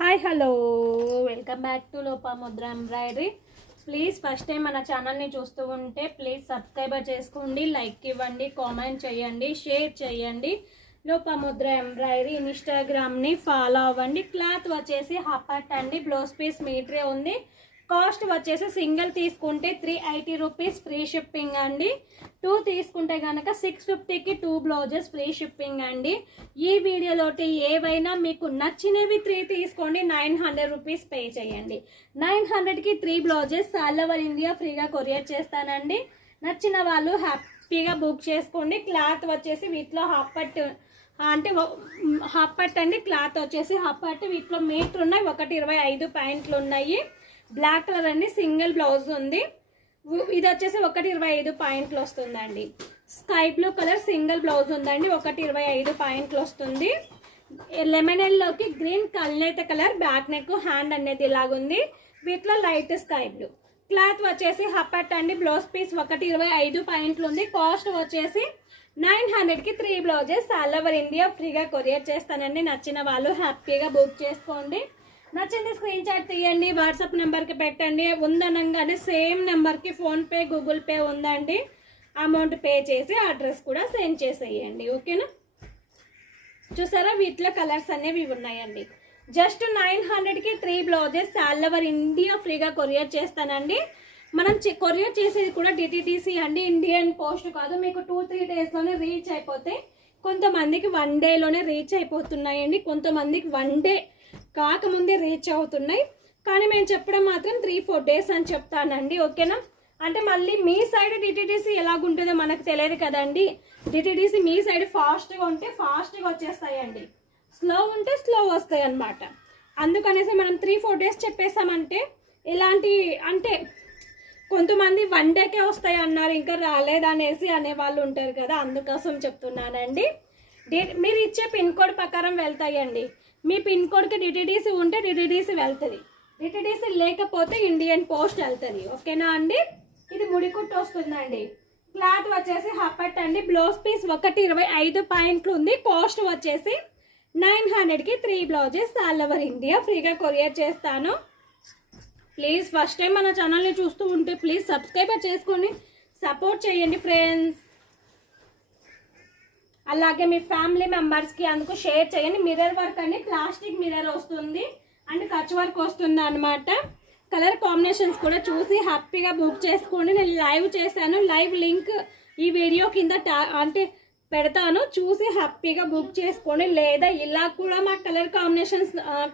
Hi hello welcome back to Lopamudra embroidery. Please first time మన ఛానల్ని చూస్తూ ఉంటే ప్లీజ్ సబ్స్క్రైబ్ చేసుకోండి, లైక్ ఇవ్వండి, కామెంట్ చేయండి, షేర్ చేయండి. లోపాముద్ర ఎంబ్రాయిడరీ ఇన్స్టాగ్రామ్ని ఫాలో అవ్వండి. క్లాత్ వచ్చేసి హాఫ్ అండి, బ్లౌజ్ పీస్ మీటరే ఉంది. కాస్ట్ వచ్చేసి సింగిల్ తీసుకుంటే 380 రూపీస్ ఫ్రీ షిప్పింగ్ అండి. 2 తీసుకుంటే కనుక 650కి 2 బ్లౌజెస్ ఫ్రీ షిప్పింగ్ అండి. ఈ వీడియోలోటి ఏవైనా మీకు నచ్చినవి 3 తీసుకోండి, 900 రూపీస్ పే చేయండి. 900కి 3 బ్లౌజెస్ ఆల్ ఓవర్ ఇండియా ఫ్రీగా కొరియర్ చేస్తానండి. నచ్చిన వాళ్ళు హ్యాపీగా బుక్ చేసుకోండి. క్లాత్ వచ్చేసి వీటిలో హాఫ్ పట్ అండి. క్లాత్ వచ్చేసి హాఫ్ పట్, వీటిలో మీటర్ ఉన్నాయి, 125 పాయింట్లు ఉన్నాయి. బ్లాక్ కలర్ అండి, సింగిల్ బ్లౌజ్ ఉంది. ఇది వచ్చేసి 125 పాయింట్లు వస్తుందండి. Sky blue colour single blouse ఉందండి, 125 పాయింట్లు వస్తుంది. లెమన్ ఎల్లోకి గ్రీన్ కల్నేత కలర్ బ్యాక్ నెక్ హ్యాండ్ అనేది ఇలాగుంది. వీటిలో లైట్ స్కై బ్లూ. క్లాత్ వచ్చేసి హాఫ్ పట్ అండి, బ్లౌజ్ పీస్ 125 పాయింట్లు ఉంది. కాస్ట్ వచ్చేసి 900కి 3 బ్లౌజెస్ ఆల్ ఓవర్ ఇండియా ఫ్రీగా కొరియర్ చేస్తానండి. నచ్చిన వాళ్ళు హ్యాపీగా బుక్ చేసుకోండి. నచ్చింది స్క్రీన్ షాట్ తీయండి, వాట్సాప్ నెంబర్కి పెట్టండి. ఉందనగానే సేమ్ నెంబర్కి ఫోన్పే గూగుల్ పే ఉందండి. అమౌంట్ పే చేసి అడ్రస్ కూడా సెండ్ చేసేయండి, ఓకేనా. చూసారా వీటిలో కలర్స్ అనేవి ఉన్నాయండి. జస్ట్ 900కి 3 బ్లౌజెస్ ఆల్ ఓవర్ ఇండియా ఫ్రీగా కొరియర్ చేస్తానండి. మనం కొరియర్ చేసేది కూడా డిటిడిసి అండి, ఇండియన్ పోస్ట్ కాదు. మీకు 2-3 డేస్లోనే రీచ్ అయిపోతాయి. కొంతమందికి 1 డేలోనే రీచ్ అయిపోతున్నాయండి, కొంతమందికి 1 డే కాకముందే రీచ్ అవుతున్నాయి. కానీ మేము చెప్పడం మాత్రం 3-4 డేస్ అని చెప్తానండి, ఓకేనా. అంటే మళ్ళీ మీ సైడ్ డిటిడిసి ఎలాగుంటుందో మనకు తెలియదు కదండి. డిటిడిసి మీ సైడ్ ఫాస్ట్గా ఉంటే ఫాస్ట్గా వచ్చేస్తాయండి, స్లో ఉంటే స్లో వస్తాయి అన్నమాట. అందుకనేసి మనం 3-4 డేస్ చెప్పేసామంటే ఎలాంటి అంటే కొంతమంది 1 డేకే వస్తాయి అన్నారు, ఇంకా రాలేదనేసి అనేవాళ్ళు ఉంటారు కదా, అందుకోసం చెప్తున్నానండి. మీరు ఇచ్చే పిన్ కోడ్ ప్రకారం వెళ్తాయండి. మీ పిన్ కోడ్కి డిటిడిసి ఉంటే డిటిడిసి వెళ్తుంది, డిటిడిసి లేకపోతే ఇండియన్ పోస్ట్ వెళ్తుంది, ఓకేనా అండి. ఇది ముడికుట్టు వస్తుందండి. క్లాత్ వచ్చేసి హాఫ్ పట్ అండి, బ్లౌజ్ పీస్ 125 పాయింట్లు ఉంది. కాస్ట్ వచ్చేసి 900కి 3 బ్లౌజెస్ ఆల్ ఓవర్ ఇండియా ఫ్రీగా కొరియర్ చేస్తాను. ప్లీజ్ ఫస్ట్ టైం మన ఛానల్ని చూస్తూ ఉంటే ప్లీజ్ సబ్స్క్రైబ్ చేసుకొని సపోర్ట్ చేయండి ఫ్రెండ్స్. అలాగే మీ ఫ్యామిలీ మెంబర్స్కి అందుకు షేర్ చేయండి. మిర్రర్ వర్క్ అండి, ప్లాస్టిక్ మిర్రర్ వస్తుంది అండ్ కచ్ వర్క్ వస్తుంది అనమాట. కలర్ కాంబినేషన్స్ కూడా చూసి హ్యాపీగా బుక్ చేసుకోండి. నేను లైవ్ చేశాను, లైవ్ లింక్ ఈ వీడియో కింద అంటే పెడతాను, చూసి హ్యాపీగా బుక్ చేసుకోండి. లేదా ఇలా కూడా మా కలర్ కాంబినేషన్స్